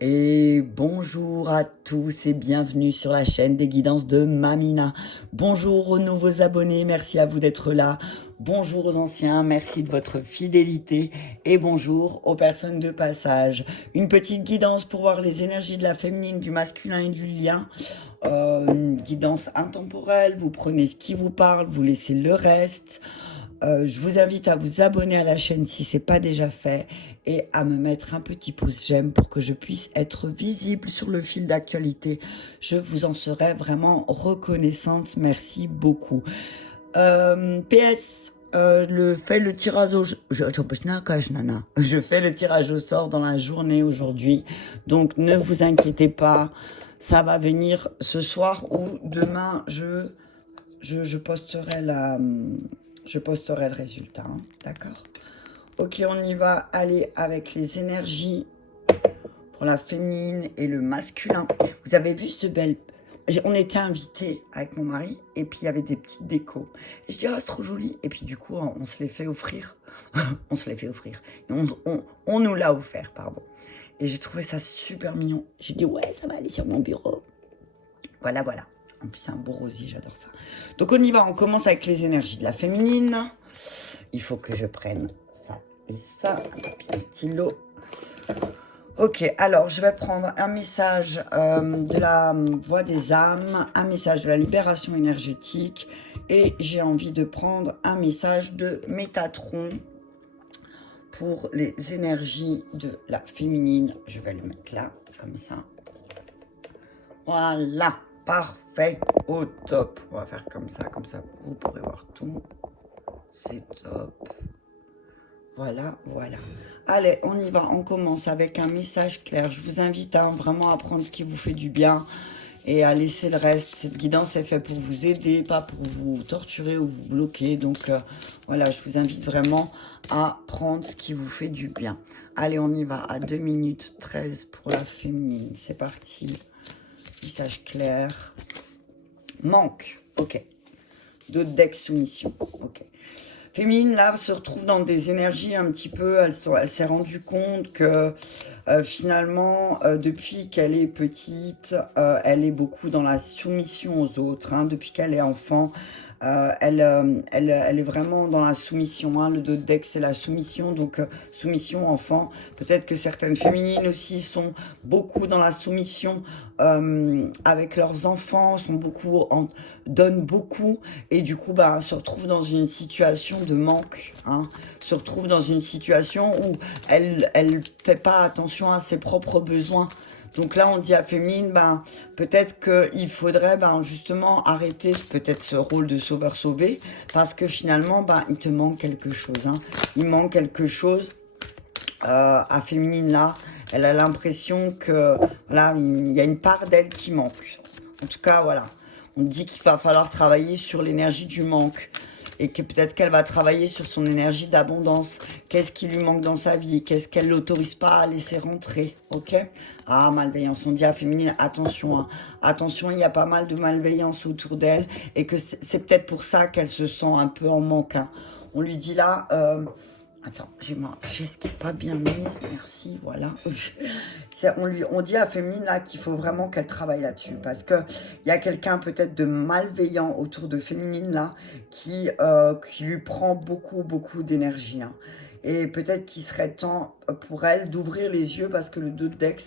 Et bonjour à tous et bienvenue sur la chaîne des guidances de Mamina. Bonjour aux nouveaux abonnés, merci à vous d'être là. Bonjour aux anciens, merci de votre fidélité. Et bonjour aux personnes de passage. Une petite guidance pour voir les énergies de la féminine, du masculin et du lien. Une guidance intemporelle, vous prenez ce qui vous parle, vous laissez le reste. Je vous invite à vous abonner à la chaîne si ce n'est pas déjà fait et à me mettre un petit pouce j'aime pour que je puisse être visible sur le fil d'actualité. Je vous en serai vraiment reconnaissante. Merci beaucoup. PS, je fais le tirage au sort dans la journée aujourd'hui. Donc ne vous inquiétez pas, ça va venir ce soir ou demain. Je posterai je posterai le résultat, hein, d'accord? Ok, on y va. Aller avec les énergies pour la féminine et le masculin. Vous avez vu ce bel... On était invités avec mon mari et puis il y avait des petites décos. Et je dis, oh, c'est trop joli. Et puis du coup, on se les fait offrir. On se les fait offrir. Et on nous l'a offert, pardon. Et j'ai trouvé ça super mignon. J'ai dit, ouais, ça va aller sur mon bureau. Voilà, voilà. En plus, c'est un beau rosier, j'adore ça. Donc, on y va. On commence avec les énergies de la féminine. Il faut que je prenne ça et ça. Un papier, un stylo. Ok, alors, je vais prendre un message de la voix des âmes, un message de la libération énergétique et j'ai envie de prendre un message de Métatron pour les énergies de la féminine. Je vais le mettre là, comme ça. Voilà, parfait, au top. On va faire comme ça, vous pourrez voir tout. C'est top. Voilà, voilà. Allez, on y va, on commence avec un message clair. Je vous invite vraiment à prendre ce qui vous fait du bien et à laisser le reste. Cette guidance est faite pour vous aider, pas pour vous torturer ou vous bloquer. Donc voilà, je vous invite vraiment à prendre ce qui vous fait du bien. Allez, on y va à 2 minutes 13 pour la féminine. C'est parti. Message clair. Manque. Ok. D'autres decks soumission. Ok. Féminine, là, se retrouve dans des énergies un petit peu... Elle s'est rendue compte que finalement, depuis qu'elle est petite, elle est beaucoup dans la soumission aux autres. Hein, depuis qu'elle est enfant, elle est vraiment dans la soumission. Hein, le dos de deck, c'est la soumission. Donc, soumission, enfant. Peut-être que certaines féminines aussi sont beaucoup dans la soumission avec leurs enfants, donnent beaucoup. Et du coup, bah, se retrouvent dans une situation de manque. Hein, se retrouve dans une situation où elle fait pas attention à ses propres besoins. Donc là, on dit à féminine, ben, peut-être qu'il faudrait justement arrêter peut-être ce rôle de sauveur-sauvé, parce que finalement, ben, il te manque quelque chose. Hein. Il manque quelque chose à féminine là. Elle a l'impression que voilà, il y a une part d'elle qui manque. En tout cas, voilà. On dit qu'il va falloir travailler sur l'énergie du manque et que peut-être qu'elle va travailler sur son énergie d'abondance. Qu'est-ce qui lui manque dans sa vie? Qu'est-ce qu'elle n'autorise pas à laisser rentrer? Ok? Ah, malveillance. On dit à féminine, attention. Hein. Attention, il y a pas mal de malveillance autour d'elle et que c'est peut-être pour ça qu'elle se sent un peu en manque. Hein. On lui dit là... Attends, j'ai ma chaise qui n'est pas bien mise, merci, voilà. On dit à féminine là qu'il faut vraiment qu'elle travaille là-dessus parce qu'il y a quelqu'un peut-être de malveillant autour de féminine là qui lui prend beaucoup d'énergie. Hein. Et peut-être qu'il serait temps pour elle d'ouvrir les yeux parce que le dos de deck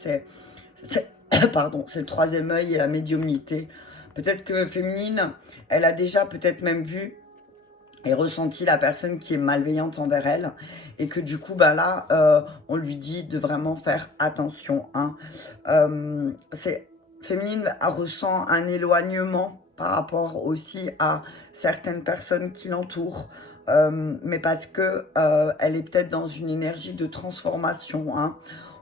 pardon, c'est le troisième œil et la médiumnité. Peut-être que féminine, elle a déjà peut-être même vu et ressenti la personne qui est malveillante envers elle et que du coup là on lui dit de vraiment faire attention. Hein. Féminine ressent un éloignement par rapport aussi à certaines personnes qui l'entourent. Mais parce que elle est peut-être dans une énergie de transformation. Hein.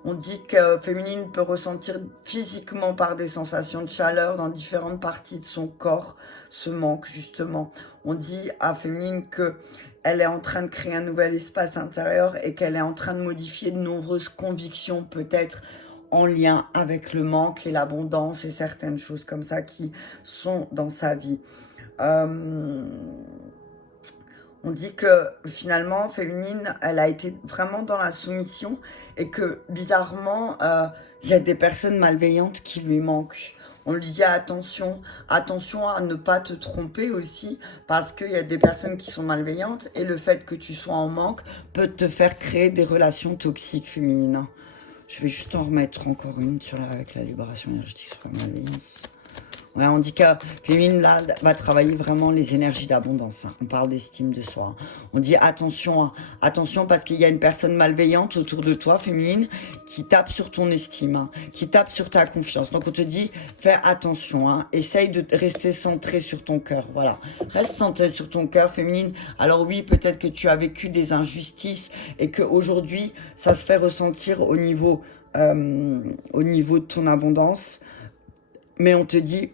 On dit que féminine peut ressentir physiquement par des sensations de chaleur dans différentes parties de son corps ce manque justement. On dit à féminine qu'elle est en train de créer un nouvel espace intérieur et qu'elle est en train de modifier de nombreuses convictions peut-être en lien avec le manque et l'abondance et certaines choses comme ça qui sont dans sa vie. On dit que finalement, féminine, elle a été vraiment dans la soumission et que bizarrement, il y a des personnes malveillantes qui lui manquent. On lui dit attention, attention à ne pas te tromper aussi parce qu'il y a des personnes qui sont malveillantes et le fait que tu sois en manque peut te faire créer des relations toxiques féminines. Je vais juste en remettre encore une avec la libération énergétique sur la malveillance. Ouais, on dit que féminine, là, va travailler vraiment les énergies d'abondance. Hein. On parle d'estime de soi. Hein. On dit attention, hein. Attention parce qu'il y a une personne malveillante autour de toi, féminine, qui tape sur ton estime, hein, qui tape sur ta confiance. Donc on te dit, fais attention, hein. Essaye de rester centré sur ton cœur. Voilà, reste centré sur ton cœur, féminine. Alors oui, peut-être que tu as vécu des injustices et qu'aujourd'hui, ça se fait ressentir au niveau de ton abondance. Mais on te dit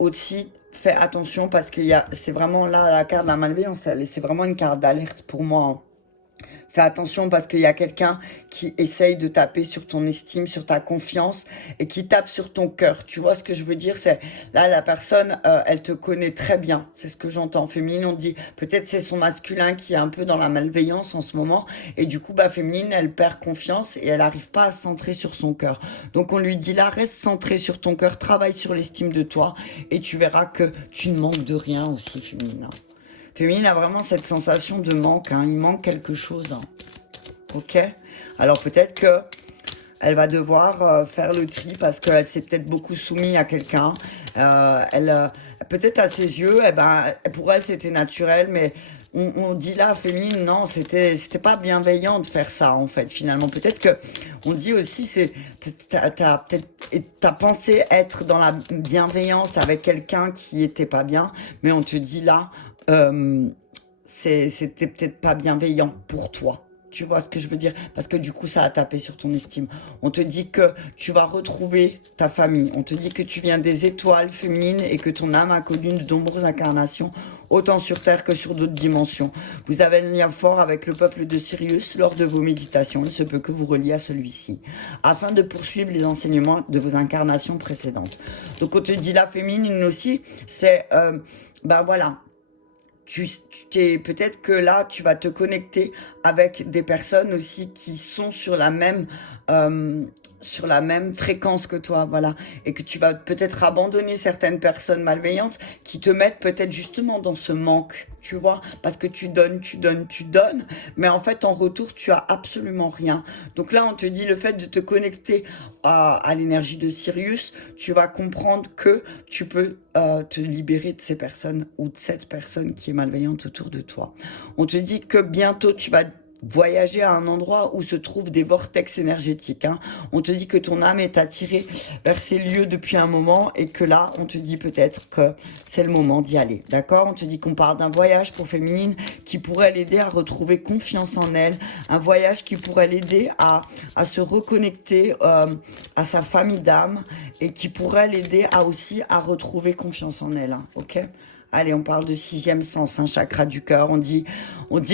aussi, fais attention parce c'est vraiment là la carte de la malveillance, c'est vraiment une carte d'alerte pour moi. Hein. Fais attention parce qu'il y a quelqu'un qui essaye de taper sur ton estime, sur ta confiance et qui tape sur ton cœur. Tu vois ce que je veux dire? C'est là la personne, elle te connaît très bien. C'est ce que j'entends. Féminine, on dit peut-être c'est son masculin qui est un peu dans la malveillance en ce moment et du coup, bah féminine, elle perd confiance et elle n'arrive pas à se centrer sur son cœur. Donc on lui dit là, reste centré sur ton cœur, travaille sur l'estime de toi et tu verras que tu ne manques de rien aussi, féminine. Féminine a vraiment cette sensation de manque, hein. Il manque quelque chose. Hein. Ok? Alors peut-être que elle va devoir faire le tri parce qu'elle s'est peut-être beaucoup soumise à quelqu'un. Peut-être à ses yeux, eh ben, pour elle c'était naturel, mais on dit là, féminine, non, c'était pas bienveillant de faire ça en fait. Finalement, peut-être que on dit aussi, t'as pensé être dans la bienveillance avec quelqu'un qui était pas bien, mais on te dit là. C'était peut-être pas bienveillant pour toi. Tu vois ce que je veux dire? Parce que du coup, ça a tapé sur ton estime. On te dit que tu vas retrouver ta famille. On te dit que tu viens des étoiles féminines et que ton âme a connu de nombreuses incarnations, autant sur Terre que sur d'autres dimensions. Vous avez un lien fort avec le peuple de Sirius lors de vos méditations. Il se peut que vous reliez à celui-ci, afin de poursuivre les enseignements de vos incarnations précédentes. Donc on te dit la féminine aussi, c'est, ben voilà, peut-être que là, tu vas te connecter avec des personnes aussi qui sont sur la même fréquence que toi, voilà. Et que tu vas peut-être abandonner certaines personnes malveillantes qui te mettent peut-être justement dans ce manque, tu vois. Parce que tu donnes, mais en fait, en retour, tu as absolument rien. Donc là, on te dit le fait de te connecter à l'énergie de Sirius, tu vas comprendre que tu peux te libérer de ces personnes ou de cette personne qui est malveillante autour de toi. On te dit que bientôt, tu vas voyager à un endroit où se trouvent des vortex énergétiques. Hein. On te dit que ton âme est attirée vers ces lieux depuis un moment et que là, on te dit peut-être que c'est le moment d'y aller. D'accord? On te dit qu'on parle d'un voyage pour féminine qui pourrait l'aider à retrouver confiance en elle. Un voyage qui pourrait l'aider à se reconnecter à sa famille d'âme et qui pourrait l'aider aussi à retrouver confiance en elle. Hein. Ok? Allez, on parle de sixième sens, un chakra du cœur. On dit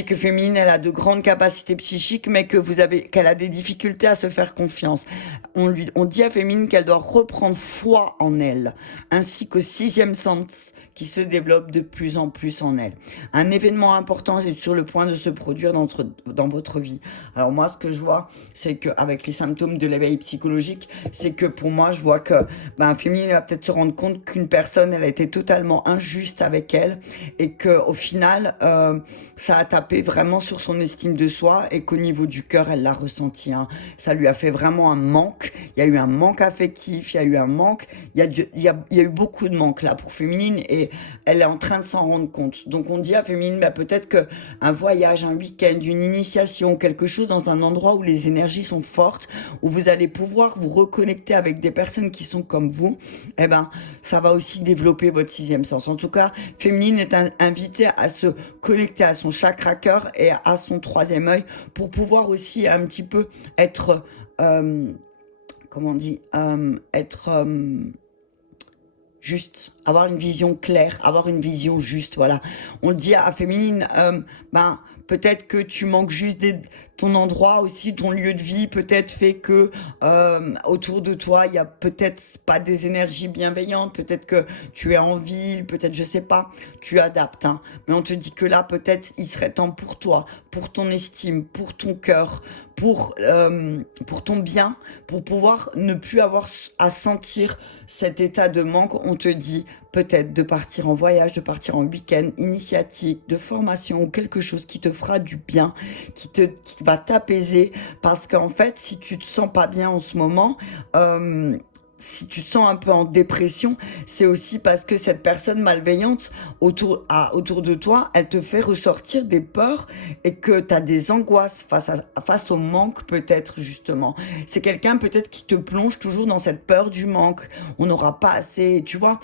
que féminine, elle a de grandes capacités psychiques, mais qu'elle a des difficultés à se faire confiance. On dit à féminine qu'elle doit reprendre foi en elle, ainsi qu'au sixième sens qui se développe de plus en plus en elle. Un événement important est sur le point de se produire dans votre vie. Alors moi, ce que je vois, c'est qu'avec les symptômes de l'éveil psychologique, c'est que pour moi, je vois que féminine va peut-être se rendre compte qu'une personne, elle a été totalement injuste avec elle et qu'au final, ça a tapé vraiment sur son estime de soi et qu'au niveau du cœur, elle l'a ressenti. Hein. Ça lui a fait vraiment un manque. Il y a eu un manque affectif, il y a eu un manque. Il y a eu beaucoup de manque là pour féminine et elle est en train de s'en rendre compte. Donc on dit à féminine, peut-être qu'un voyage, un week-end, une initiation, quelque chose dans un endroit où les énergies sont fortes, où vous allez pouvoir vous reconnecter avec des personnes qui sont comme vous, ça va aussi développer votre sixième sens. En tout cas, féminine est invitée à se connecter à son chakra cœur et à son troisième œil pour pouvoir aussi un petit peu être, juste, avoir une vision claire, avoir une vision juste, voilà. On dit à féminine, peut-être que tu manques juste ton endroit aussi, ton lieu de vie, peut-être fait que autour de toi, il y a peut-être pas des énergies bienveillantes, peut-être que tu es en ville, peut-être, je sais pas, tu adaptes, hein. Mais on te dit que là, peut-être, il serait temps pour toi, pour ton estime, pour ton cœur, pour ton bien, pour pouvoir ne plus avoir à sentir cet état de manque. On te dit peut-être de partir en voyage, de partir en week-end initiatique, de formation ou quelque chose qui te fera du bien, qui va t'apaiser. Parce qu'en fait, si tu te sens pas bien en ce moment, si tu te sens un peu en dépression, c'est aussi parce que cette personne malveillante autour de toi, elle te fait ressortir des peurs et que tu as des angoisses face au manque peut-être justement. C'est quelqu'un peut-être qui te plonge toujours dans cette peur du manque. On n'aura pas assez, tu vois.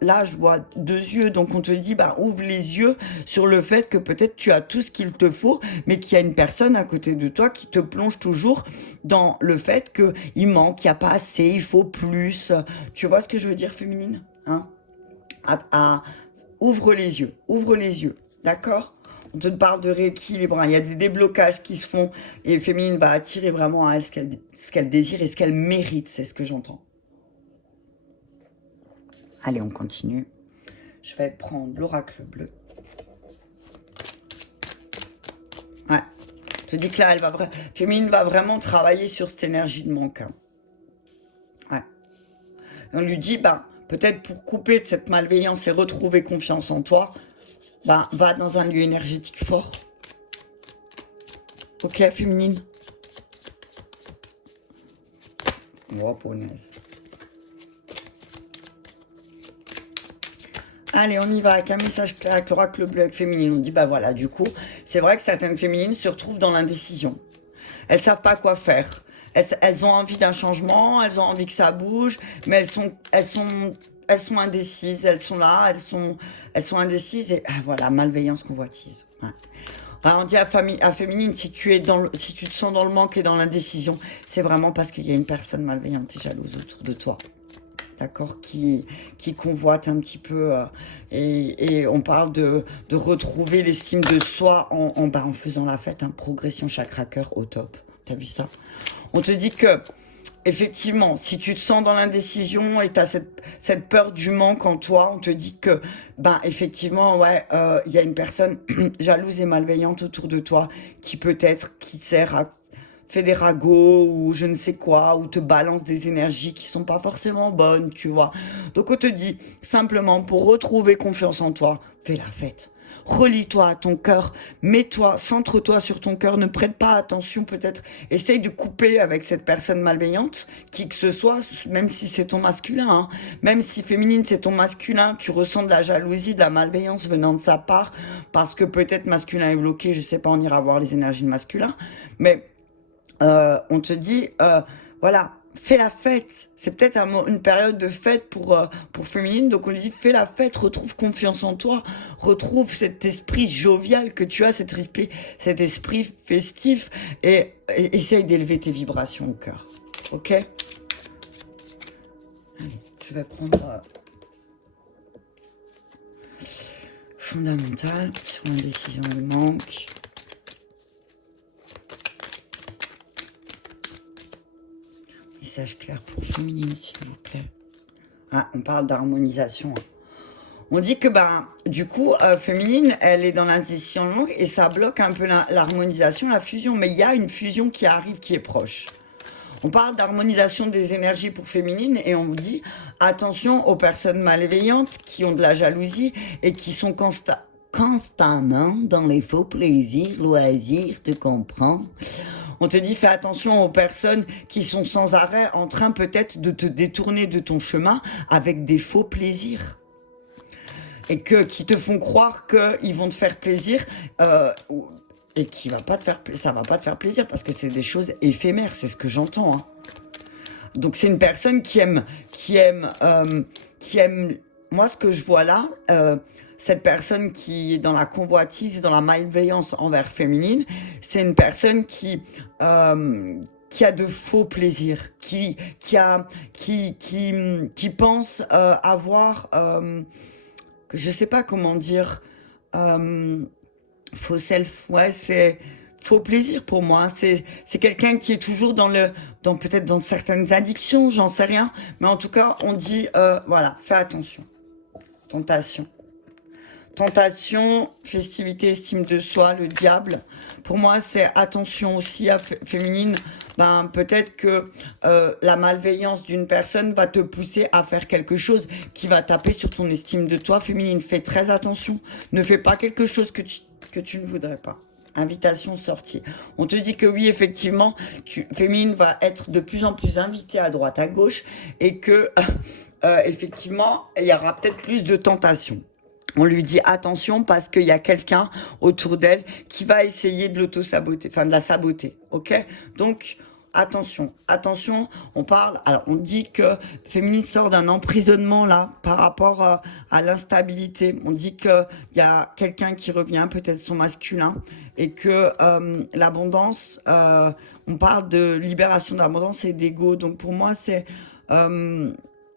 Là, je vois deux yeux, donc on te dit, bah, ouvre les yeux sur le fait que peut-être tu as tout ce qu'il te faut, mais qu'il y a une personne à côté de toi qui te plonge toujours dans le fait qu'il manque, qu'il n'y a pas assez, il faut plus. Tu vois ce que je veux dire, féminine, hein? Ouvre les yeux, d'accord? On te parle de rééquilibre, hein. Il y a des déblocages qui se font et féminine va attirer vraiment à elle ce qu'elle désire et ce qu'elle mérite, c'est ce que j'entends. Allez, on continue. Je vais prendre l'oracle bleu. Ouais. Je te dis que là, féminine va vraiment travailler sur cette énergie de manque, hein. Ouais. Et on lui dit, bah, peut-être pour couper de cette malveillance et retrouver confiance en toi, bah, va dans un lieu énergétique fort. Ok, féminine. Oh, punaise. Allez, on y va avec un message clair avec l'oracle bleu avec féminine. On dit, bah voilà, du coup, c'est vrai que certaines féminines se retrouvent dans l'indécision. Elles savent pas quoi faire. Elles ont envie d'un changement, elles ont envie que ça bouge, mais elles sont indécises. Elles sont là, elles sont indécises et voilà, malveillance, convoitise. Ouais. Enfin, on dit à féminine, si tu te sens dans le manque et dans l'indécision, c'est vraiment parce qu'il y a une personne malveillante et jalouse autour de toi. D'accord, qui convoite un petit peu, et on parle de retrouver l'estime de soi en faisant la fête, hein, progression chakra cœur au top. T'as vu ça? On te dit que, effectivement, si tu te sens dans l'indécision et tu as cette peur du manque en toi, on te dit que, ben, effectivement, ouais, il y a une personne jalouse et malveillante autour de toi qui sert à fait des ragots ou je ne sais quoi, ou te balance des énergies qui sont pas forcément bonnes, tu vois. Donc on te dit simplement pour retrouver confiance en toi, fais la fête. Relie-toi à ton cœur, mets-toi, centre-toi sur ton cœur, ne prête pas attention peut-être, essaye de couper avec cette personne malveillante, qui que ce soit, même si c'est ton masculin, hein. Même si féminine c'est ton masculin, tu ressens de la jalousie, de la malveillance venant de sa part, parce que peut-être masculin est bloqué, je sais pas, on ira voir les énergies de masculin, mais on te dit, voilà, fais la fête. C'est peut-être une période de fête pour féminine. Donc on lui dit, fais la fête, retrouve confiance en toi, retrouve cet esprit jovial que tu as, cet esprit festif et essaye d'élever tes vibrations au cœur. Ok? Allez, je vais prendre fondamental sur l'indécision et le manque. Message clair pour féminine, s'il vous plaît. Ah, on parle d'harmonisation. On dit que, ben, du coup, féminine, elle est dans l'indécision longue et ça bloque un peu l'harmonisation, la fusion. Mais il y a une fusion qui arrive, qui est proche. On parle d'harmonisation des énergies pour féminine et on vous dit attention aux personnes malveillantes qui ont de la jalousie et qui sont constamment dans les faux plaisirs, loisirs, tu comprends? On te dit fais attention aux personnes qui sont sans arrêt en train peut-être de te détourner de ton chemin avec des faux plaisirs. Et qui te font croire qu'ils vont te faire plaisir et ça va pas te faire plaisir parce que c'est des choses éphémères, c'est ce que j'entends, hein. Donc c'est une personne qui aime, moi ce que je vois là, cette personne qui est dans la convoitise et dans la malveillance envers féminine, c'est une personne qui a de faux plaisirs, qui pense avoir, je sais pas comment dire, Faux self, ouais, c'est faux plaisir pour moi. C'est quelqu'un qui est toujours dans peut-être dans certaines addictions, j'en sais rien. Mais en tout cas, on dit, voilà, fais attention. Tentation. Tentation, festivité, estime de soi, le diable. Pour moi, c'est attention aussi à féminine. Ben, peut-être que la malveillance d'une personne va te pousser à faire quelque chose qui va taper sur ton estime de toi. Féminine, fais très attention. Ne fais pas quelque chose que tu ne voudrais pas. Invitation sortie. On te dit que oui, effectivement, féminine va être de plus en plus invitée à droite, à gauche, et que effectivement, il y aura peut-être plus de tentations. On lui dit attention parce qu'il y a quelqu'un autour d'elle qui va essayer de l'auto-saboter, enfin de la saboter, ok? Donc, attention, attention, on parle, alors on dit que féminine sort d'un emprisonnement là par rapport à l'instabilité. On dit qu'il y a quelqu'un qui revient, peut-être son masculin, et que l'abondance, on parle de libération d'abondance et d'ego. Donc pour moi, c'est...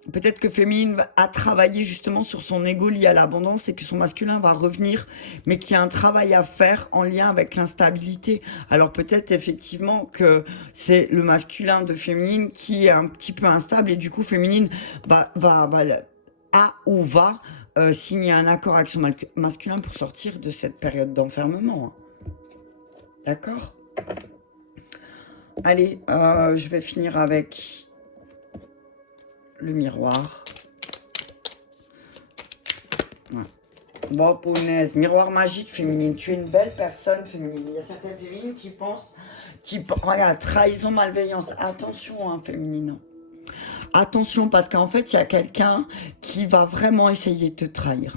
peut-être que féminine a travaillé justement sur son ego lié à l'abondance et que son masculin va revenir, mais qu'il y a un travail à faire en lien avec l'instabilité. Alors peut-être effectivement que c'est le masculin de féminine qui est un petit peu instable et du coup féminine va signer un accord avec son masculin pour sortir de cette période d'enfermement. D'accord ? Allez, je vais finir avec le miroir. Ouais. Bon, punaise, miroir magique féminine. Tu es une belle personne féminine. Il y a certaines féminines qui pensent, regarde, trahison, malveillance. Attention, hein, féminine. Attention, parce qu'en fait, il y a quelqu'un qui va vraiment essayer de te trahir.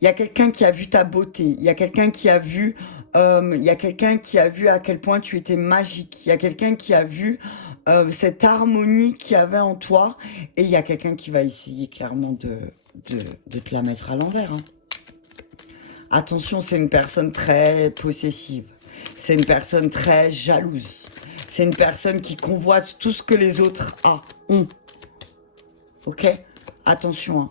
Il y a quelqu'un qui a vu ta beauté. Il y a quelqu'un qui a vu, à quel point tu étais magique. Il y a quelqu'un qui a vu cette harmonie qu'il y avait en toi. Et il y a quelqu'un qui va essayer clairement de te la mettre à l'envers. Hein. Attention, c'est une personne très possessive. C'est une personne très jalouse. C'est une personne qui convoite tout ce que les autres ont. Ok ? Attention. Hein.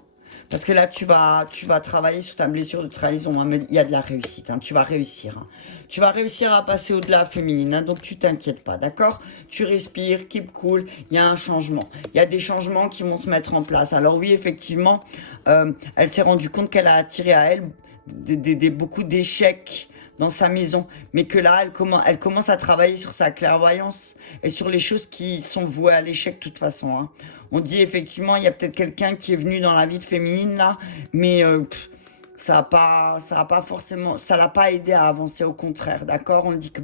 Parce que là, tu vas travailler sur ta blessure de trahison. Hein, mais il y a de la réussite. Hein, tu vas réussir. Hein. Tu vas réussir à passer au-delà féminine. Hein, donc, tu t'inquiètes pas. D'accord ? Tu respires, keep cool. Il y a un changement. Il y a des changements qui vont se mettre en place. Alors oui, effectivement, elle s'est rendue compte qu'elle a attiré à elle beaucoup d'échecs dans sa maison, mais que là, elle commence à travailler sur sa clairvoyance et sur les choses qui sont vouées à l'échec de toute façon. Hein. On dit effectivement, il y a peut-être quelqu'un qui est venu dans la vie de féminine là, mais ça a pas forcément, ça l'a pas aidé à avancer, au contraire, d'accord? On dit que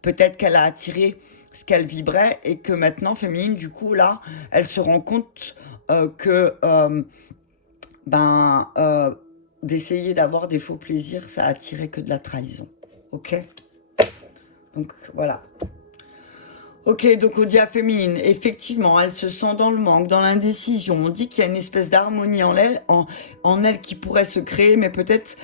peut-être qu'elle a attiré ce qu'elle vibrait et que maintenant féminine, du coup là, elle se rend compte que d'essayer d'avoir des faux plaisirs, ça attirait que de la trahison. Ok ? Donc, voilà. Ok, donc on dit à féminine, effectivement, elle se sent dans le manque, dans l'indécision. On dit qu'il y a une espèce d'harmonie en elle qui pourrait se créer, mais peut-être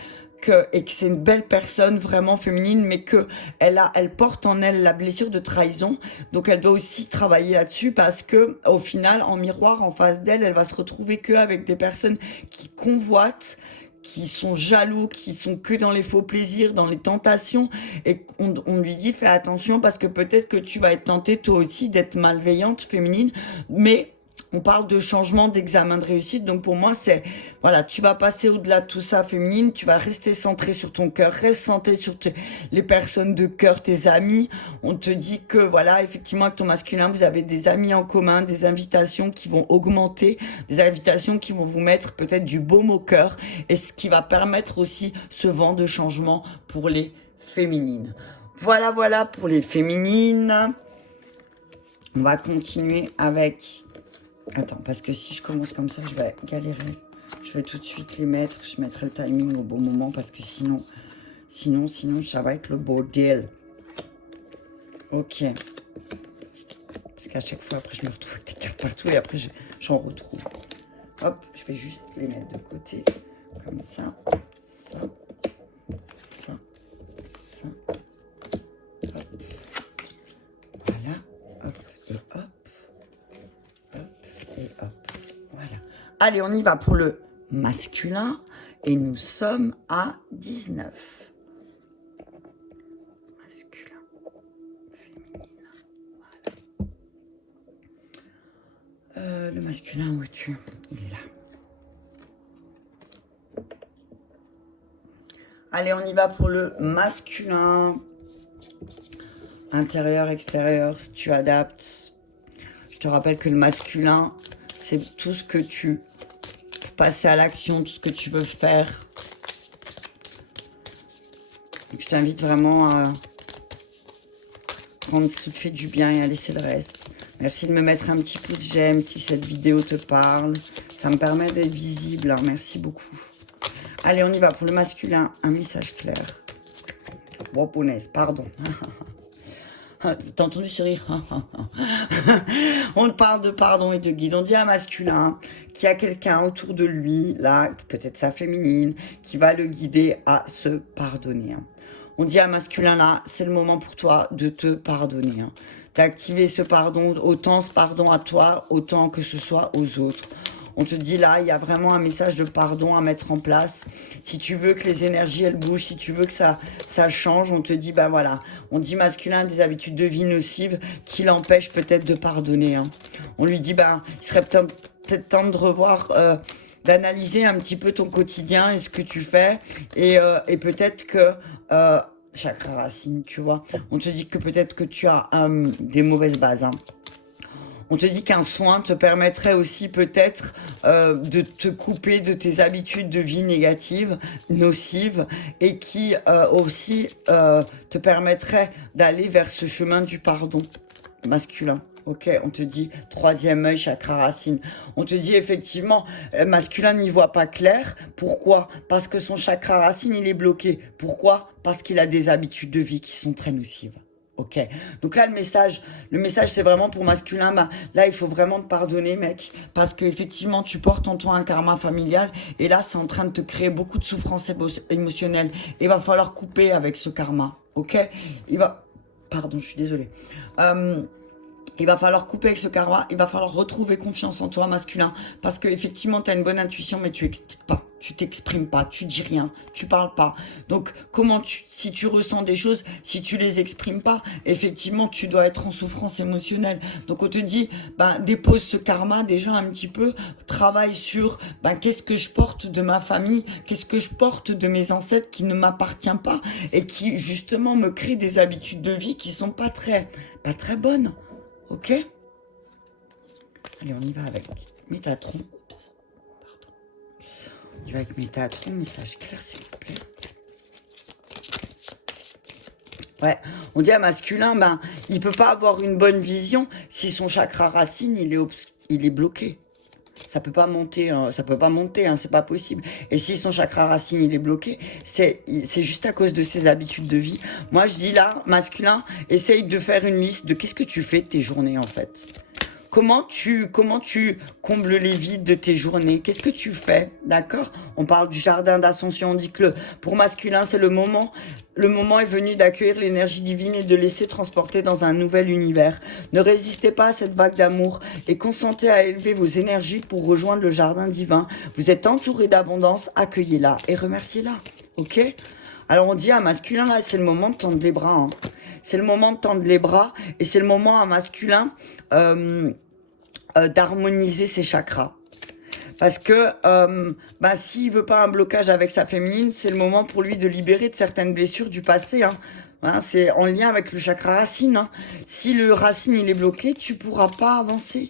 que c'est une belle personne vraiment féminine, mais que elle porte en elle la blessure de trahison. Donc elle doit aussi travailler là-dessus parce que au final, en miroir, en face d'elle, elle va se retrouver qu'avec des personnes qui convoitent, qui sont jaloux, qui sont que dans les faux plaisirs, dans les tentations, et on lui dit fais attention parce que peut-être que tu vas être tentée toi aussi d'être malveillante, féminine, mais on parle de changement, d'examen de réussite, donc pour moi c'est, voilà, tu vas passer au-delà de tout ça féminine, tu vas rester centré sur ton cœur, reste centré sur les personnes de cœur, tes amis, on te dit que voilà, effectivement avec ton masculin, vous avez des amis en commun, des invitations qui vont augmenter, des invitations qui vont vous mettre peut-être du baume au cœur, et ce qui va permettre aussi ce vent de changement pour les féminines. Voilà pour les féminines. On va continuer avec... Attends, parce que si je commence comme ça, je vais galérer. Je vais tout de suite les mettre. Je mettrai le timing au bon moment parce que sinon, ça va être le bordel. Ok. Parce qu'à chaque fois, après, je me retrouve avec des cartes partout et après, j'en retrouve. Hop, je vais juste les mettre de côté. Comme ça, ça, ça, ça. Hop. Voilà. Hop et hop. Et hop, voilà. Allez, on y va pour le masculin. Et nous sommes à 19. Le masculin, où es-tu? Il est là. Allez, on y va pour le masculin. Intérieur, extérieur, si tu adaptes. Je te rappelle que le masculin, c'est tout ce que tu... passer à l'action, tout ce que tu veux faire. Donc, je t'invite vraiment à prendre ce qui te fait du bien et à laisser le reste. Merci de me mettre un petit pouce j'aime si cette vidéo te parle. Ça me permet d'être visible, hein. Merci beaucoup. Allez, on y va pour le masculin. Un message clair. Bon, punaise, pardon. T'as entendu ce rire? On parle de pardon et de guide. On dit à un masculin qu'il y a quelqu'un autour de lui, là, peut-être sa féminine, qui va le guider à se pardonner. On dit à un masculin là, c'est le moment pour toi de te pardonner. D'activer ce pardon, autant ce pardon à toi, autant que ce soit aux autres. On te dit là, il y a vraiment un message de pardon à mettre en place. Si tu veux que les énergies, elles bougent, si tu veux que ça change, on te dit, ben voilà. On dit masculin des habitudes de vie nocives qui l'empêchent peut-être de pardonner. On lui dit, ben, il serait peut-être temps de revoir, d'analyser un petit peu ton quotidien et ce que tu fais. Et peut-être que... chakra racine, tu vois. On te dit que peut-être que tu as des mauvaises bases, On te dit qu'un soin te permettrait aussi peut-être de te couper de tes habitudes de vie négatives, nocives, et qui aussi te permettrait d'aller vers ce chemin du pardon masculin. Ok, on te dit troisième œil, chakra racine. On te dit effectivement, masculin n'y voit pas clair. Pourquoi? Parce que son chakra racine, il est bloqué. Pourquoi? Parce qu'il a des habitudes de vie qui sont très nocives. Ok, donc là le message c'est vraiment pour masculin, bah, là il faut vraiment te pardonner mec, parce que effectivement tu portes en toi un karma familial, et là c'est en train de te créer beaucoup de souffrance émotionnelle, et il va falloir couper avec ce karma, ok, pardon je suis désolée, il va falloir couper avec ce karma, il va falloir retrouver confiance en toi, masculin, parce que effectivement tu as une bonne intuition, mais tu expliques pas, tu t'exprimes pas, tu dis rien, tu parles pas. Donc si tu ressens des choses, si tu les exprimes pas, effectivement tu dois être en souffrance émotionnelle. Donc on te dit, dépose ce karma déjà un petit peu, travaille sur qu'est-ce que je porte de ma famille, qu'est-ce que je porte de mes ancêtres qui ne m'appartient pas et qui justement me créent des habitudes de vie qui sont pas très bonnes. Ok? Allez, on y va avec Métatron. Oups, pardon. On y va avec Métatron, message clair, s'il vous plaît. Ouais, on dit à masculin, il peut pas avoir une bonne vision si son chakra racine, il est bloqué. Ça peut pas monter, c'est pas possible. Et si son chakra racine, il est bloqué, c'est juste à cause de ses habitudes de vie. Moi, je dis là, masculin, essaye de faire une liste de qu'est-ce que tu fais de tes journées, en fait. Comment tu combles les vides de tes journées? Qu'est-ce que tu fais? D'accord? On parle du jardin d'ascension. On dit que pour masculin, c'est le moment. Le moment est venu d'accueillir l'énergie divine et de laisser transporter dans un nouvel univers. Ne résistez pas à cette vague d'amour et consentez à élever vos énergies pour rejoindre le jardin divin. Vous êtes entouré d'abondance, accueillez-la et remerciez-la. Ok? Alors on dit à masculin, là, c'est le moment de tendre les bras. C'est le moment de tendre les bras et c'est le moment à masculin d'harmoniser ses chakras. Parce que s'il veut pas un blocage avec sa féminine, c'est le moment pour lui de libérer de certaines blessures du passé. C'est en lien avec le chakra racine. Si le racine il est bloqué, tu pourras pas avancer.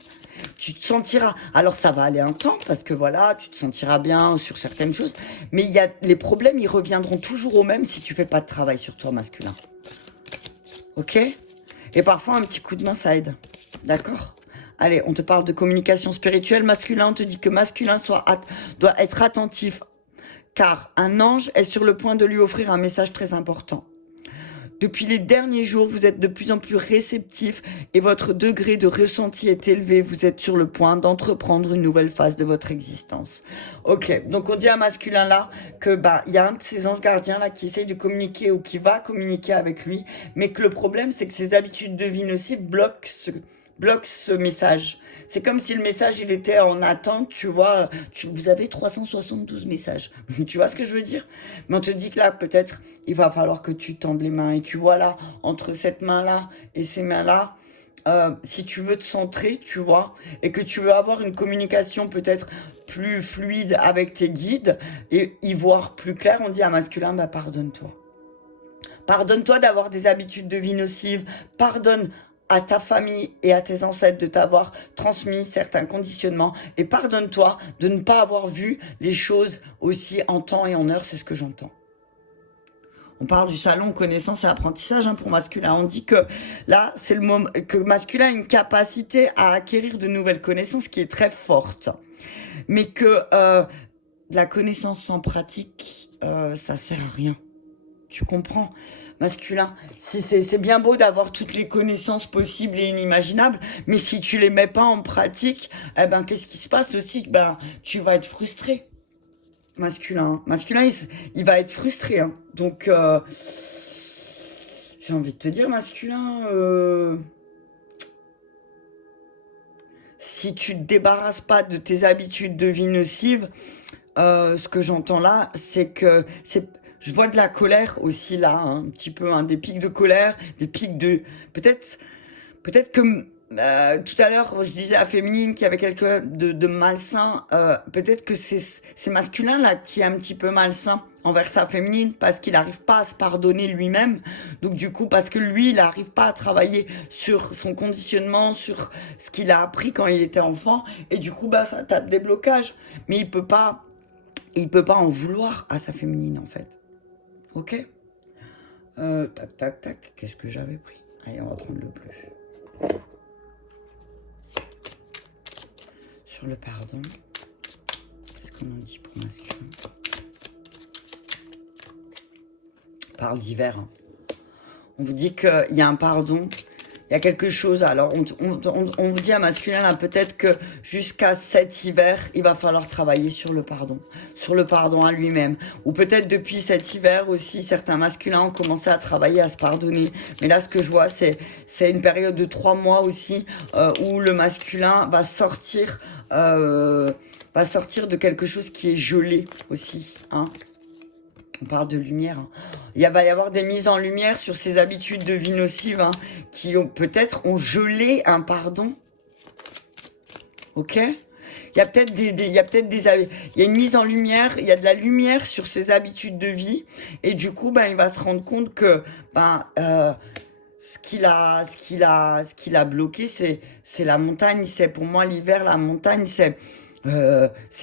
Tu te sentiras... Alors ça va aller un temps parce que voilà, tu te sentiras bien sur certaines choses. Mais les problèmes, ils reviendront toujours au même si tu fais pas de travail sur toi, masculin. Ok? Et parfois, un petit coup de main, ça aide. D'accord? Allez, on te parle de communication spirituelle. Masculin, on te dit que masculin doit être attentif. Car un ange est sur le point de lui offrir un message très important. Depuis les derniers jours, vous êtes de plus en plus réceptif et votre degré de ressenti est élevé. Vous êtes sur le point d'entreprendre une nouvelle phase de votre existence. Ok, donc on dit à masculin là que il y a un de ses anges gardiens là qui essaye de communiquer ou qui va communiquer avec lui, mais que le problème c'est que ses habitudes de vie nocives bloquent ce message. C'est comme si le message il était en attente, tu vois, vous avez 372 messages, tu vois ce que je veux dire? Mais on te dit que là peut-être il va falloir que tu tendes les mains, et tu vois là, entre cette main là et ces mains là, si tu veux te centrer, tu vois, et que tu veux avoir une communication peut-être plus fluide avec tes guides et y voir plus clair, on dit à masculin, bah pardonne-toi. Pardonne-toi d'avoir des habitudes de vie nocives. Pardonne à ta famille et à tes ancêtres de t'avoir transmis certains conditionnements. Et pardonne-toi de ne pas avoir vu les choses aussi en temps et en heure. C'est ce que j'entends. On parle du salon connaissance et apprentissage pour masculin. On dit que là, c'est le moment que masculin a une capacité à acquérir de nouvelles connaissances qui est très forte. Mais que la connaissance sans pratique, ça sert à rien. Tu comprends? Masculin, c'est bien beau d'avoir toutes les connaissances possibles et inimaginables, mais si tu les mets pas en pratique, eh ben qu'est-ce qui se passe aussi? Ben tu vas être frustré. Masculin, il va être frustré. Hein. Donc j'ai envie de te dire, masculin, si tu te débarrasses pas de tes habitudes de vie nocives, ce que j'entends là, c'est que je vois de la colère aussi là, hein, un petit peu, hein, des pics de colère, des pics de... Peut-être que tout à l'heure, je disais à Féminine qu'il y avait quelque de malsain. Peut-être que c'est masculin là qui est un petit peu malsain envers sa féminine parce qu'il n'arrive pas à se pardonner lui-même. Donc du coup, parce que lui, il n'arrive pas à travailler sur son conditionnement, sur ce qu'il a appris quand il était enfant. Et du coup, bah, ça tape des blocages. Mais il peut pas en vouloir à sa féminine en fait. Ok, tac, qu'est-ce que j'avais pris? Allez, on va prendre le bleu. Sur le pardon, qu'est-ce qu'on en dit pour masculin? Parle d'hiver. Hein. On vous dit qu'il y a un pardon, il y a quelque chose. Alors, on vous dit à masculin, là, peut-être que jusqu'à cet hiver, il va falloir travailler sur le pardon à lui-même. Ou peut-être depuis cet hiver aussi, certains masculins ont commencé à travailler, à se pardonner. Mais là, ce que je vois, c'est une période de 3 mois aussi, où le masculin va sortir de quelque chose qui est gelé aussi, hein. On parle de lumière. Hein. Il va y avoir des mises en lumière sur ces habitudes de vie nocives, hein, qui peut-être ont gelé un pardon. Ok? Il y a peut-être il y a une mise en lumière, il y a de la lumière sur ses habitudes de vie, et du coup, ben, il va se rendre compte que ce qu'il a bloqué, c'est la montagne. C'est pour moi l'hiver, la montagne, c'est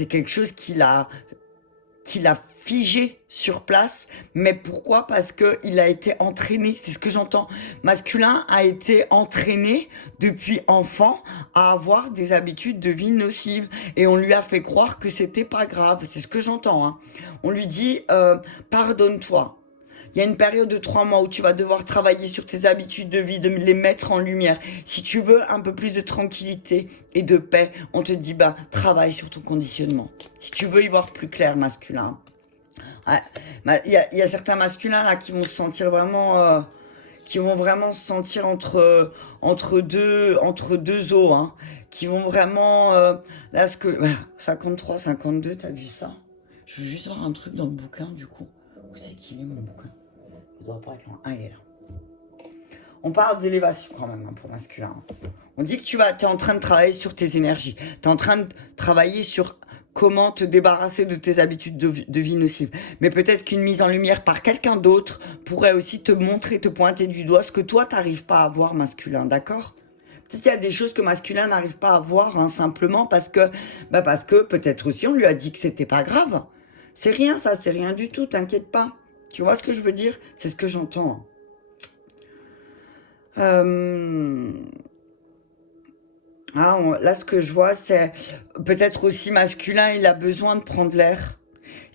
quelque chose qu'il a figé sur place. Mais pourquoi? Parce qu'il a été entraîné, c'est ce que j'entends. Masculin a été entraîné depuis enfant à avoir des habitudes de vie nocives. Et on lui a fait croire que c'était pas grave, c'est ce que j'entends. Hein. On lui dit, pardonne-toi. Il y a une période de 3 mois où tu vas devoir travailler sur tes habitudes de vie, de les mettre en lumière. Si tu veux un peu plus de tranquillité et de paix, on te dit, bah, travaille sur ton conditionnement. Si tu veux y voir plus clair, masculin. Il y a certains masculins là qui vont se sentir vraiment... qui vont vraiment se sentir entre deux eaux, hein. Qui vont vraiment... là, 53, 52, t'as vu ça? Je veux juste voir un truc dans le bouquin, du coup. Où c'est qu'il est, mon bouquin? Il doit pas être là. Ah, il est là. On parle d'élévation quand même, hein, pour masculin. On dit que tu es en train de travailler sur tes énergies. Tu es en train de travailler sur comment te débarrasser de tes habitudes de vie nocives. Mais peut-être qu'une mise en lumière par quelqu'un d'autre pourrait aussi te montrer, te pointer du doigt ce que toi, tu n'arrives pas à voir, masculin, d'accord? Peut-être qu'il y a des choses que masculin n'arrive pas à voir, hein, simplement parce que peut-être aussi on lui a dit que c'était pas grave. C'est rien ça, c'est rien du tout, t'inquiète pas. Tu vois ce que je veux dire? C'est ce que j'entends. Là, ce que je vois, c'est peut-être aussi masculin, il a besoin de prendre l'air.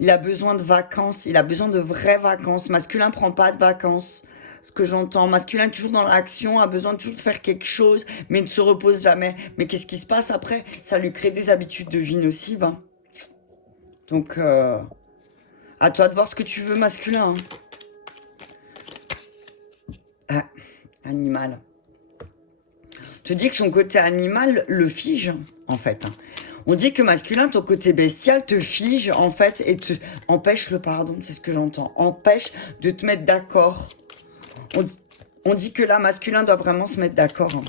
Il a besoin de vacances, il a besoin de vraies vacances. Masculin prend pas de vacances. Ce que j'entends, masculin est toujours dans l'action, a besoin toujours de faire quelque chose, mais ne se repose jamais. Mais qu'est-ce qui se passe après? Ça lui crée des habitudes de vie nocives. Hein. Donc, à toi de voir ce que tu veux, masculin. Hein. Animal. Te dit que son côté animal le fige, en fait. Hein. On dit que masculin, ton côté bestial te fige, en fait, et te empêche le pardon, c'est ce que j'entends. Empêche de te mettre d'accord. On dit que là, masculin doit vraiment se mettre d'accord. Hein.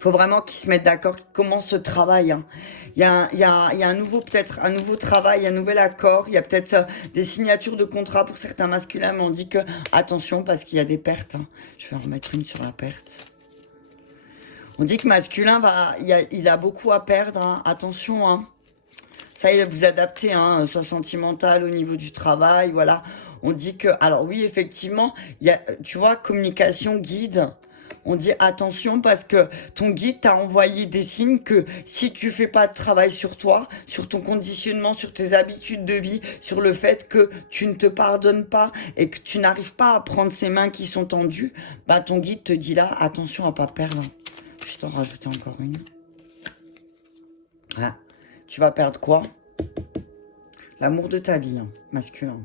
faut vraiment qu'ils se mettent d'accord, qu'ils commencent ce travail. Hein. Il y a un nouveau, peut-être, un nouveau travail, un nouvel accord. Il y a peut-être des signatures de contrat pour certains masculins, mais on dit que, attention, parce qu'il y a des pertes. Hein. Je vais en remettre une sur la perte. On dit que masculin, il a beaucoup à perdre. Hein. Attention, hein. Ça, il vous adaptez, hein, soit sentimental au niveau du travail, voilà. On dit que, alors oui, effectivement, il y a, tu vois, communication, guide. On dit attention parce que ton guide t'a envoyé des signes que si tu fais pas de travail sur toi, sur ton conditionnement, sur tes habitudes de vie, sur le fait que tu ne te pardonnes pas et que tu n'arrives pas à prendre ces mains qui sont tendues, bah ton guide te dit là, attention à pas perdre. Juste en rajouter encore une. Ah, tu vas perdre quoi? L'amour de ta vie, hein, masculin.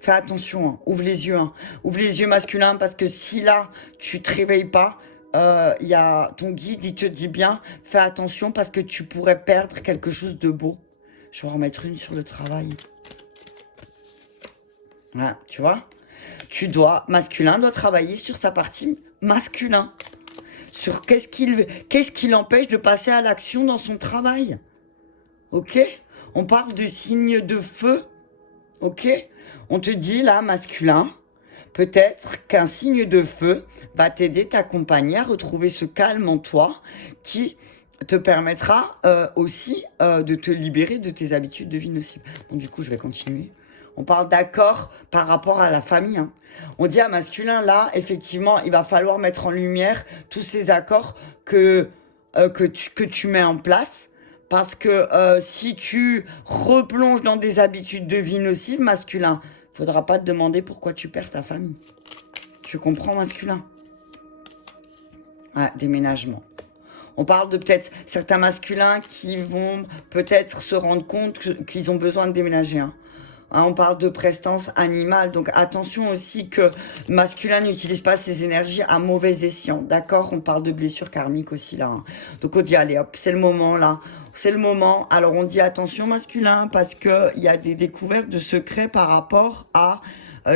Fais attention, hein. Ouvre les yeux, hein. Ouvre les yeux masculins parce que si là, tu te réveilles pas, y a ton guide, il te dit bien, fais attention parce que tu pourrais perdre quelque chose de beau. Je vais en remettre une sur le travail. Ouais, tu vois? Masculin doit travailler sur sa partie masculin. Sur qu'est-ce qui l'empêche de passer à l'action dans son travail. Ok? On parle de signes de feu. Ok? On te dit là, masculin, peut-être qu'un signe de feu va t'aider, t'accompagner à retrouver ce calme en toi qui te permettra aussi de te libérer de tes habitudes de vie nocives. Bon, du coup, je vais continuer. On parle d'accord par rapport à la famille. Hein. On dit à masculin, là, effectivement, il va falloir mettre en lumière tous ces accords que tu mets en place. Parce que si tu replonges dans des habitudes de vie nocives, masculin, il ne faudra pas te demander pourquoi tu perds ta famille. Tu comprends, masculin? Ouais, déménagement. On parle de peut-être certains masculins qui vont peut-être se rendre compte qu'ils ont besoin de déménager. Hein. Hein, on parle de prestance animale, donc attention aussi que masculin n'utilise pas ses énergies à mauvais escient, d'accord? On parle de blessures karmiques aussi là. Hein. Donc on dit allez hop, c'est le moment là, c'est le moment. Alors on dit attention masculin parce que il y a des découvertes de secrets par rapport à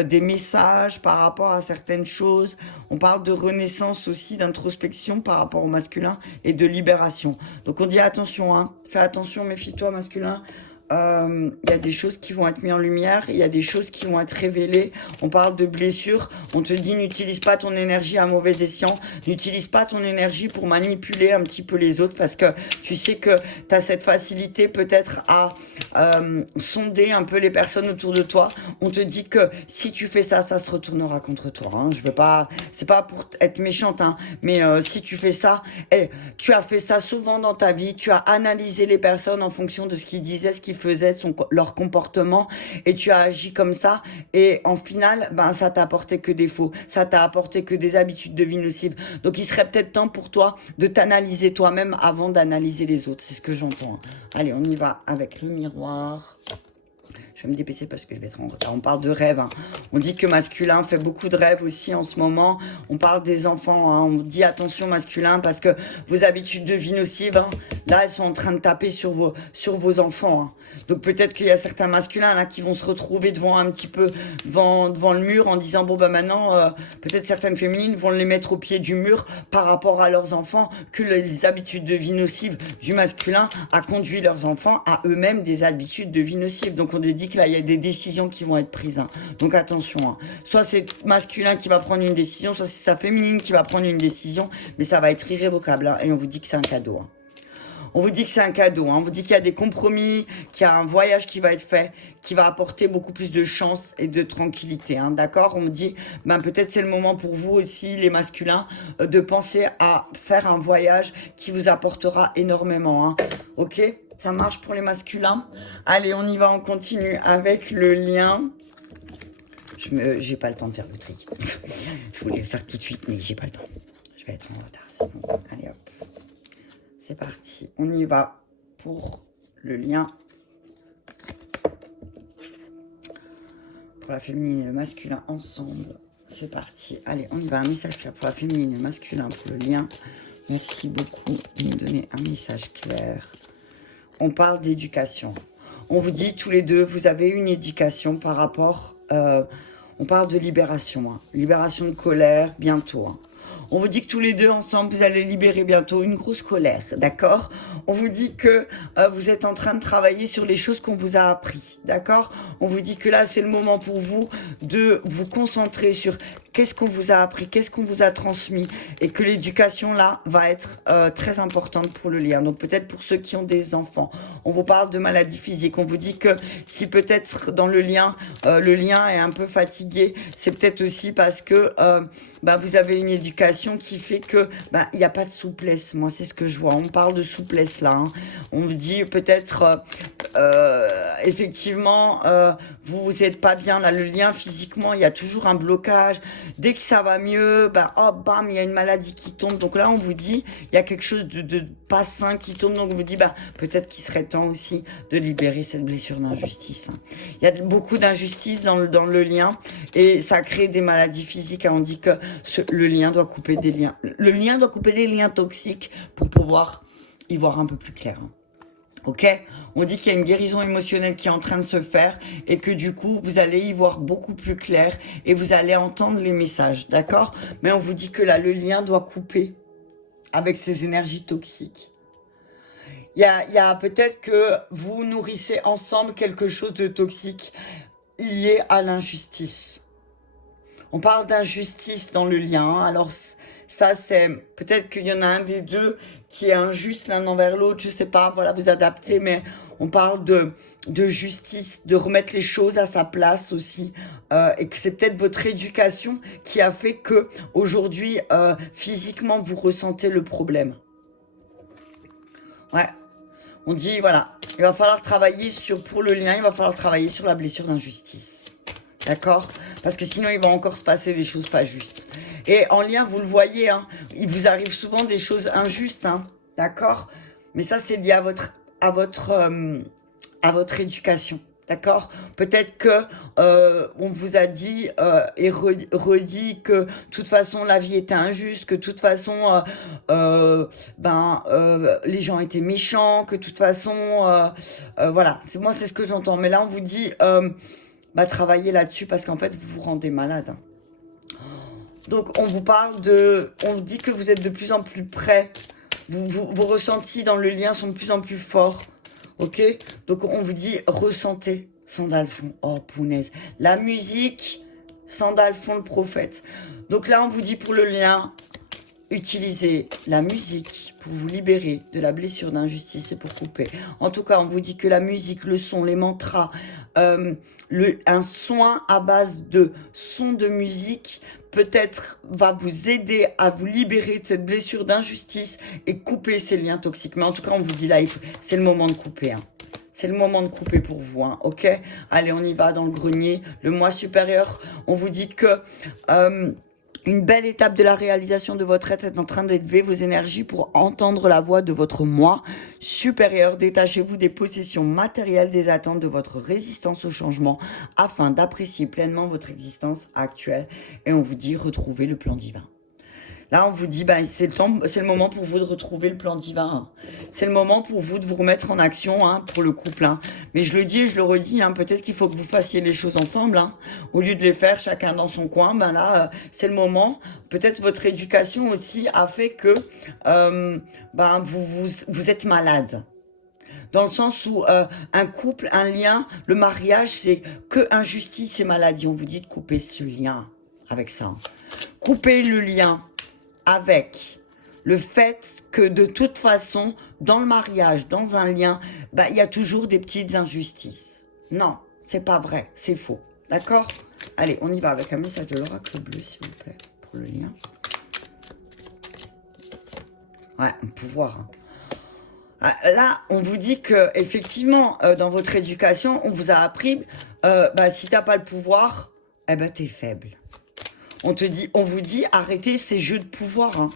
des messages, par rapport à certaines choses. On parle de renaissance aussi, d'introspection par rapport au masculin et de libération. Donc on dit attention, hein, fais attention, méfie-toi masculin. Y a des choses qui vont être mises en lumière, il y a des choses qui vont être révélées. On parle de blessures, on te dit n'utilise pas ton énergie à mauvais escient, n'utilise pas ton énergie pour manipuler un petit peu les autres parce que tu sais que tu as cette facilité peut-être à sonder un peu les personnes autour de toi. On te dit que si tu fais ça, ça se retournera contre toi. Hein. Je veux pas, c'est pas pour être méchante, hein, mais si tu fais ça, tu as fait ça souvent dans ta vie, tu as analysé les personnes en fonction de ce qu'ils disaient, ce qu'ils faisaient, leur comportement, et tu as agi comme ça, et en final, ben, ça t'a apporté que des faux, ça t'a apporté que des habitudes de vie nocives. Donc il serait peut-être temps pour toi de t'analyser toi-même avant d'analyser les autres, c'est ce que j'entends. Allez, on y va avec le miroir. Je vais me dépêcher parce que je vais être en retard. On parle de rêves. Hein. On dit que masculin fait beaucoup de rêves aussi en ce moment. On parle des enfants. Hein. On dit attention masculin parce que vos habitudes de vie nocives, hein, là, elles sont en train de taper sur vos enfants. Hein. Donc peut-être qu'il y a certains masculins là qui vont se retrouver devant un petit peu devant le mur en disant bon bah maintenant peut-être certaines féminines vont les mettre au pied du mur par rapport à leurs enfants que les habitudes de vie nocives du masculin a conduit leurs enfants à eux-mêmes des habitudes de vie nocives. Donc on dit que là il y a des décisions qui vont être prises. Hein. Donc attention. Hein. Soit c'est masculin qui va prendre une décision, soit c'est sa féminine qui va prendre une décision, mais ça va être irrévocable. Hein, et on vous dit que c'est un cadeau. Hein. On vous dit que c'est un cadeau, hein. On vous dit qu'il y a des compromis, qu'il y a un voyage qui va être fait, qui va apporter beaucoup plus de chance et de tranquillité, hein, d'accord? On me dit, ben peut-être c'est le moment pour vous aussi, les masculins, de penser à faire un voyage qui vous apportera énormément, hein. Ok? Ça marche pour les masculins? Allez, on y va, on continue avec le lien. J'ai pas le temps de faire le tri. Je voulais le faire tout de suite, mais j'ai pas le temps. Je vais être en retard. Sinon. Allez hop. C'est parti, on y va pour le lien. Pour la féminine et le masculin ensemble. C'est parti. Allez, on y va. Un message clair pour la féminine et le masculin pour le lien. Merci beaucoup de nous donner un message clair. On parle d'éducation. On vous dit tous les deux, vous avez une éducation par rapport... on parle de libération. Hein. Libération de colère, bientôt. Hein. On vous dit que tous les deux ensemble, vous allez libérer bientôt une grosse colère, d'accord? On vous dit que vous êtes en train de travailler sur les choses qu'on vous a appris, d'accord? On vous dit que là, c'est le moment pour vous de vous concentrer sur qu'est-ce qu'on vous a appris, qu'est-ce qu'on vous a transmis, et que l'éducation, là, va être très importante pour le lien. Donc, peut-être pour ceux qui ont des enfants, on vous parle de maladies physiques. On vous dit que si peut-être dans le lien est un peu fatigué, c'est peut-être aussi parce que vous avez une éducation qui fait que il n'y a pas de souplesse. Moi, c'est ce que je vois. On parle de souplesse, là. Hein. On vous dit peut-être, effectivement, vous n'êtes pas bien. Là, le lien, physiquement, il y a toujours un blocage. Dès que ça va mieux, il y a une maladie qui tombe. Donc là, on vous dit, il y a quelque chose de pas sain qui tombe. Donc on vous dit, peut-être qu'il serait temps aussi de libérer cette blessure d'injustice. Hein. Il y a beaucoup d'injustice dans le lien et ça crée des maladies physiques. On dit que le lien doit couper des liens. Le lien doit couper des liens toxiques pour pouvoir y voir un peu plus clair. Hein. Ok, on dit qu'il y a une guérison émotionnelle qui est en train de se faire et que du coup, vous allez y voir beaucoup plus clair et vous allez entendre les messages, d'accord? Mais on vous dit que là, le lien doit couper avec ces énergies toxiques. Il y a peut-être que vous nourrissez ensemble quelque chose de toxique lié à l'injustice. On parle d'injustice dans le lien, hein. Alors ça c'est peut-être qu'il y en a un des deux qui est injuste l'un envers l'autre, je sais pas, voilà, vous adaptez, mais on parle de justice, de remettre les choses à sa place aussi, et que c'est peut-être votre éducation qui a fait que aujourd'hui physiquement vous ressentez le problème. Ouais, on dit voilà, il va falloir travailler pour le lien, il va falloir travailler sur la blessure d'injustice. D'accord? Parce que sinon, il va encore se passer des choses pas justes. Et en lien, vous le voyez, hein, il vous arrive souvent des choses injustes, hein, d'accord? Mais ça, c'est lié à votre éducation, d'accord? Peut-être que on vous a dit et redit que de toute façon, la vie était injuste, que de toute façon, les gens étaient méchants, que de toute façon, voilà. Moi, c'est ce que j'entends. Mais là, on vous dit... travaillez là-dessus parce qu'en fait, vous vous rendez malade. Donc, on vous dit que vous êtes de plus en plus près. Vos ressentis dans le lien sont de plus en plus forts. Ok? Donc, on vous dit, ressentez. Sandalphon. Oh, punaise. La musique, Sandalphon le prophète. Donc là, on vous dit pour le lien, utilisez la musique pour vous libérer de la blessure d'injustice et pour couper. En tout cas, on vous dit que la musique, le son, les mantras, un soin à base de sons de musique peut-être va vous aider à vous libérer de cette blessure d'injustice et couper ces liens toxiques. Mais en tout cas, on vous dit là, c'est le moment de couper. Hein. C'est le moment de couper pour vous, hein, ok? Allez, on y va dans le grenier. Le moi supérieur, on vous dit que... une belle étape de la réalisation de votre être est en train d'élever vos énergies pour entendre la voix de votre moi supérieur. Détachez-vous des possessions matérielles, des attentes, de votre résistance au changement afin d'apprécier pleinement votre existence actuelle. Et on vous dit retrouvez le plan divin. Là, on vous dit, c'est le moment pour vous de retrouver le plan divin. Hein. C'est le moment pour vous de vous remettre en action hein, pour le couple. Hein. Mais je le dis et je le redis, hein, peut-être qu'il faut que vous fassiez les choses ensemble. Hein. Au lieu de les faire chacun dans son coin, c'est le moment. Peut-être votre éducation aussi a fait que vous êtes malade. Dans le sens où un couple, un lien, le mariage, c'est que injustice et maladie. On vous dit de couper ce lien avec ça. Hein. Couper le lien avec le fait que de toute façon, dans le mariage, dans un lien, il y a toujours des petites injustices. Non, c'est pas vrai, c'est faux. D'accord? Allez, on y va avec un message de l'oracle bleu, s'il vous plaît, pour le lien. Ouais, un pouvoir. Hein. Là, on vous dit que effectivement, dans votre éducation, on vous a appris, si t'as pas le pouvoir, t'es faible. On vous dit, arrêtez ces jeux de pouvoir. Hein.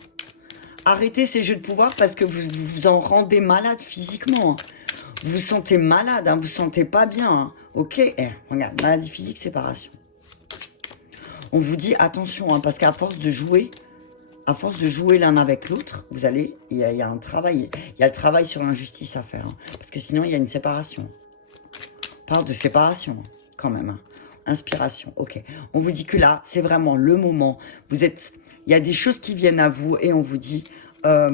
Arrêtez ces jeux de pouvoir parce que vous vous en rendez malade physiquement. Hein. Vous vous sentez malade, hein, vous vous sentez pas bien. Hein. Ok, regarde, maladie physique, séparation. On vous dit, attention, hein, parce qu'à force de jouer l'un avec l'autre, il y a un travail. Il y a le travail sur l'injustice à faire. Hein, parce que sinon, il y a une séparation. On parle de séparation, hein, quand même. Hein. Inspiration, ok. On vous dit que là, c'est vraiment le moment. Vous êtes il y a des choses qui viennent à vous et on vous dit, là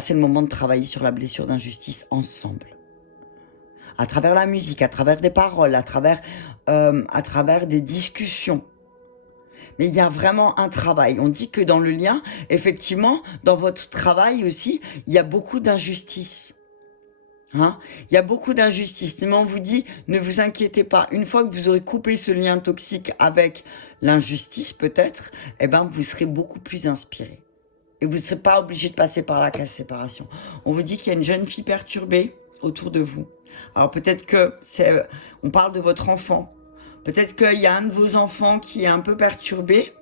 c'est le moment de travailler sur la blessure d'injustice ensemble. À travers la musique, à travers des paroles, à travers des discussions. Mais il y a vraiment un travail. On dit que dans le lien, effectivement, dans votre travail aussi, il y a beaucoup d'injustice. Hein? Il y a beaucoup d'injustice. Mais on vous dit, ne vous inquiétez pas. Une fois que vous aurez coupé ce lien toxique avec l'injustice, peut-être, eh ben, vous serez beaucoup plus inspiré. Et vous ne serez pas obligé de passer par la case séparation. On vous dit qu'il y a une jeune fille perturbée autour de vous. Alors peut-être que on parle de votre enfant. Peut-être qu'il y a un de vos enfants qui est un peu perturbé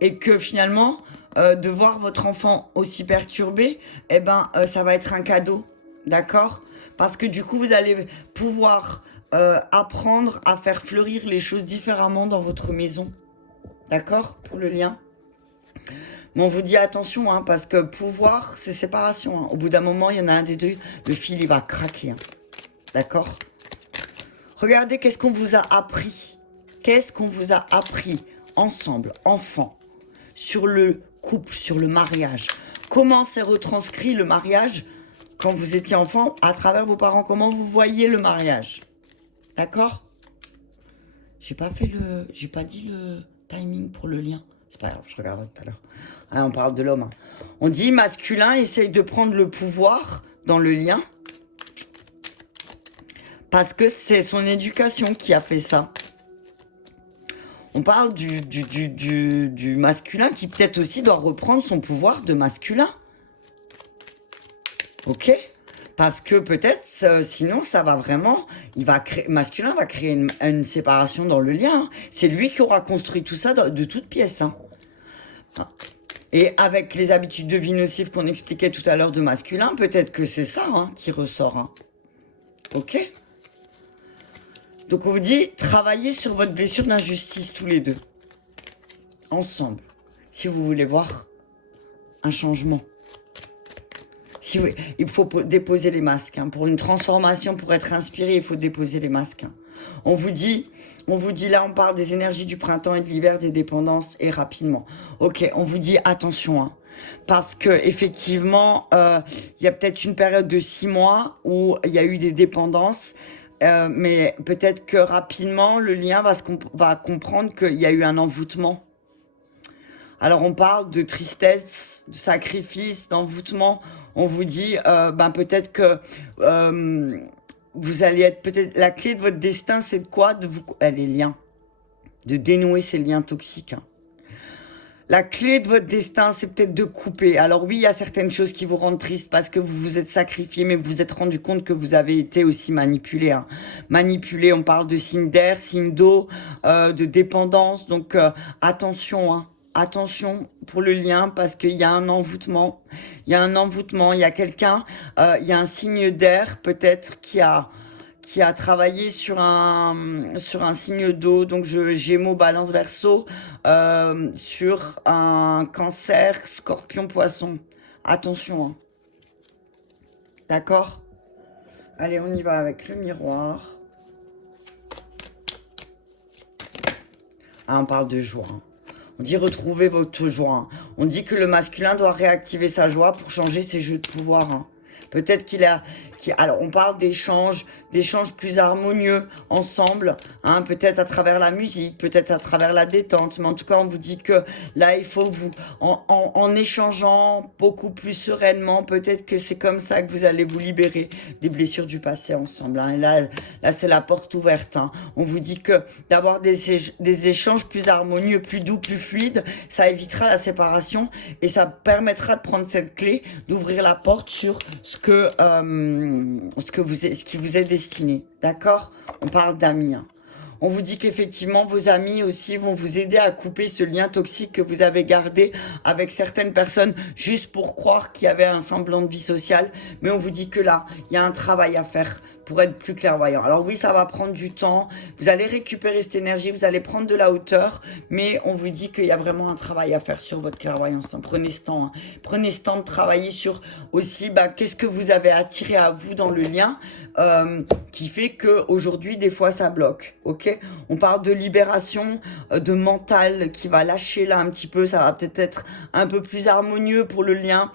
et que finalement, de voir votre enfant aussi perturbé, eh ben, ça va être un cadeau, d'accord? Parce que du coup, vous allez pouvoir apprendre à faire fleurir les choses différemment dans votre maison, d'accord? Pour le lien. Mais on vous dit attention, hein, parce que pouvoir, c'est séparation. Hein. Au bout d'un moment, il y en a un des deux, le fil, il va craquer. Hein. D'accord? Regardez qu'est-ce qu'on vous a appris. Qu'est-ce qu'on vous a appris ensemble, enfants, sur le couple, sur le mariage. Comment s'est retranscrit le mariage quand vous étiez enfant à travers vos parents? Comment vous voyez le mariage? D'accord? J'ai pas dit le timing pour le lien. C'est pas grave, je regarderai tout à l'heure. Ah, on parle de l'homme. Hein. On dit masculin essaye de prendre le pouvoir dans le lien. Parce que c'est son éducation qui a fait ça. On parle du masculin qui peut-être aussi doit reprendre son pouvoir de masculin. Ok? Parce que peut-être, sinon ça va vraiment... masculin va créer une séparation dans le lien. Hein. C'est lui qui aura construit tout ça de toutes pièces. Hein. Et avec les habitudes de vie nocives qu'on expliquait tout à l'heure de masculin, peut-être que c'est ça hein, qui ressort. Hein. Ok? Donc on vous dit, travaillez sur votre blessure d'injustice tous les deux. Ensemble. Si vous voulez voir un changement. Il faut déposer les masques. Hein. Pour une transformation, pour être inspiré, il faut déposer les masques. Hein. On vous dit là, on parle des énergies du printemps et de l'hiver, des dépendances et rapidement. Ok, on vous dit attention. Hein. Parce que effectivement, il y a peut-être une période de 6 mois où il y a eu des dépendances. Mais peut-être que rapidement, le lien va comprendre qu'il y a eu un envoûtement. Alors, on parle de tristesse, de sacrifice, d'envoûtement. On vous dit, peut-être que vous allez être... Peut-être la clé de votre destin, c'est de quoi? Les liens. De dénouer ces liens toxiques. Hein. La clé de votre destin, c'est peut-être de couper. Alors oui, il y a certaines choses qui vous rendent triste parce que vous vous êtes sacrifié, mais vous vous êtes rendu compte que vous avez été aussi manipulé. Hein. Manipulé, on parle de signe d'air, signe d'eau, de dépendance. Donc attention, hein. Attention pour le lien parce qu'il y a un envoûtement. Il y a un envoûtement, il y a quelqu'un, il y a un signe d'air peut-être qui a travaillé sur un signe d'eau, donc Gémeaux, Balance, Verseau, sur un Cancer, Scorpion, Poisson. Attention. Hein. D'accord? Allez, on y va avec le miroir. Ah, on parle de joie. Hein. On dit retrouver votre joie. Hein. On dit que le masculin doit réactiver sa joie pour changer ses jeux de pouvoir. Hein. Peut-être alors, on parle d'échanges plus harmonieux ensemble, hein, peut-être à travers la musique, peut-être à travers la détente. Mais en tout cas, on vous dit que là, il faut en échangeant beaucoup plus sereinement, peut-être que c'est comme ça que vous allez vous libérer des blessures du passé ensemble. Hein. Et là, c'est la porte ouverte. Hein. On vous dit que d'avoir des échanges plus harmonieux, plus doux, plus fluides, ça évitera la séparation et ça permettra de prendre cette clé, d'ouvrir la porte sur ce qui vous est destiné, d'accord? On parle d'amis. Hein. On vous dit qu'effectivement, vos amis aussi vont vous aider à couper ce lien toxique que vous avez gardé avec certaines personnes juste pour croire qu'il y avait un semblant de vie sociale. Mais on vous dit que là, il y a un travail à faire pour être plus clairvoyant. Alors oui, ça va prendre du temps, vous allez récupérer cette énergie, vous allez prendre de la hauteur, mais on vous dit qu'il y a vraiment un travail à faire sur votre clairvoyance. Hein. Prenez ce temps, hein. Prenez ce temps de travailler sur aussi qu'est-ce que vous avez attiré à vous dans le lien, qui fait que aujourd'hui des fois ça bloque. Ok, on parle de libération, de mental qui va lâcher là un petit peu, ça va peut-être être un peu plus harmonieux pour le lien.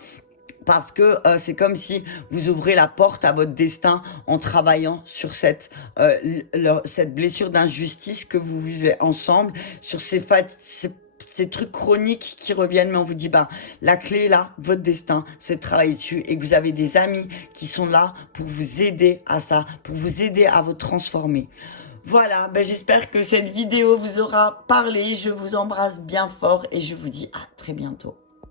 Parce que c'est comme si vous ouvrez la porte à votre destin en travaillant sur cette blessure d'injustice que vous vivez ensemble, sur ces trucs chroniques qui reviennent, mais on vous dit, la clé là, votre destin, c'est de travailler dessus et que vous avez des amis qui sont là pour vous aider à ça, pour vous aider à vous transformer. Voilà, j'espère que cette vidéo vous aura parlé, je vous embrasse bien fort et je vous dis à très bientôt.